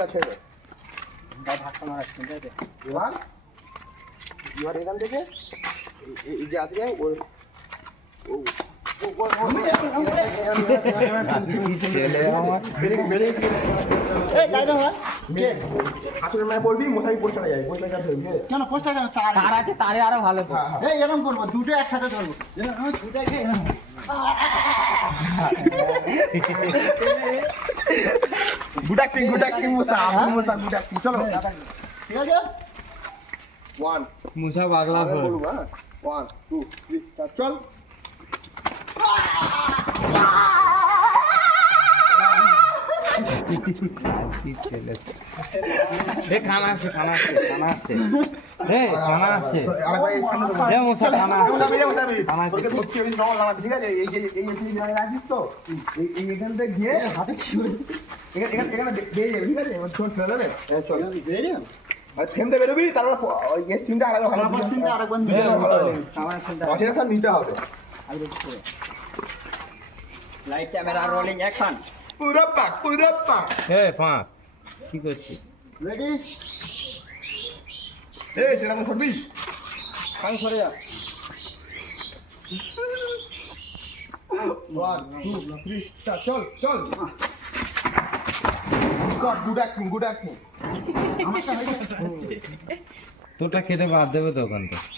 না ছেড়ে গায়ে ধাক্কা মারাচ্ছেন তাই তো এবার এখান থেকে এই যে আছে ওর কেন পোস্টার কেন তার আছে তারে আরো ভালো এরকম করবো দুটো একসাথে ধরবো গুড অ্যাক্টিং মুসা গুড অ্যাক্টিং চলো ঠিক আছে 1 মুসা পাগলা বলবো 1 2 3 চল খানা আছে মুসা খানা ঠিক আছে এই রাখিস তো এইখান থেকে গিয়ে হাতে এখানে বেরিয়ে যাবে ঠিক আছে ছোট ফেলে দেবে চল বেরিয়ে যাবে আর ফেমতে বেরোবি তারপর এই সিনটা আরেকবার নিতে হবে লাইট ক্যামেরা রোলিং অ্যাকশন পুরো পাক পাক কি করছিস রেডি সেটা তো সরবি কান সরে যা 1 2 3 স্টার্ট চল গুড অ্যাক্টিং তোরটা খেতে বাদ দেবে তো ওখান থেকে